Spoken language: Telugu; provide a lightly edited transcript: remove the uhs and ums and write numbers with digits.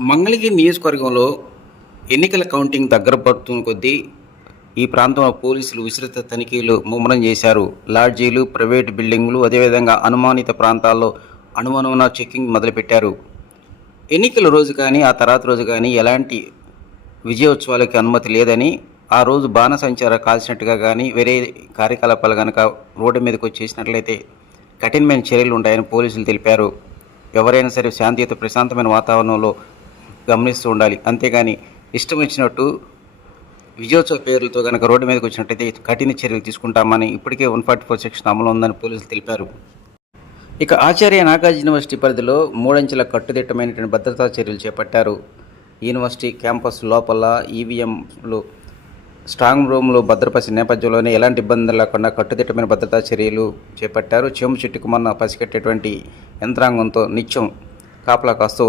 మంగళగిరి నియోజకవర్గంలో ఎన్నికల కౌంటింగ్ దగ్గర పడుతున్న కొద్దీ ఈ ప్రాంతంలో పోలీసులు విస్తృత తనిఖీలు ముమ్మరం చేశారు. లాడ్జీలు, ప్రైవేటు బిల్డింగులు, అదేవిధంగా అనుమానిత ప్రాంతాల్లో అణువణువున చెకింగ్ మొదలుపెట్టారు. ఎన్నికల రోజు కానీ ఆ తర్వాత రోజు కానీ ఎలాంటి విజయోత్సవాలకి అనుమతి లేదని, ఆ రోజు బాణసంచార కాల్చినట్టుగా కానీ వేరే కార్యకలాపాలు కనుక రోడ్డు మీదకి వచ్చేసినట్లయితే కఠినమైన చర్యలు ఉంటాయని పోలీసులు తెలిపారు. ఎవరైనా సరే శాంతియుత ప్రశాంతమైన వాతావరణంలో గమనిస్తూ ఉండాలి. అంతేగాని ఇష్టం వచ్చినట్టు విజయోత్సవ పేర్లతో కనుక రోడ్డు మీదకి వచ్చినట్టయితే కఠిన చర్యలు తీసుకుంటామని ఇప్పటికే 144 సెక్షన్ అమలు ఉందని పోలీసులు తెలిపారు. ఇక ఆచార్య నాగార్జున యూనివర్సిటీ పరిధిలో 3 అంచెల కట్టుదిట్టమైనటువంటి భద్రతా చర్యలు చేపట్టారు. యూనివర్సిటీ క్యాంపస్ లోపల ఈవీఎంలు స్ట్రాంగ్ రూమ్లో భద్రపరిచిన నేపథ్యంలోనే ఎలాంటి ఇబ్బందులు లేకుండా కట్టుదిట్టమైన భద్రతా చర్యలు చేపట్టారు. చెము చిట్టుకుమన్న పసిగట్టేటువంటి యంత్రాంగంతో నిత్యం కాపలా కాస్తూ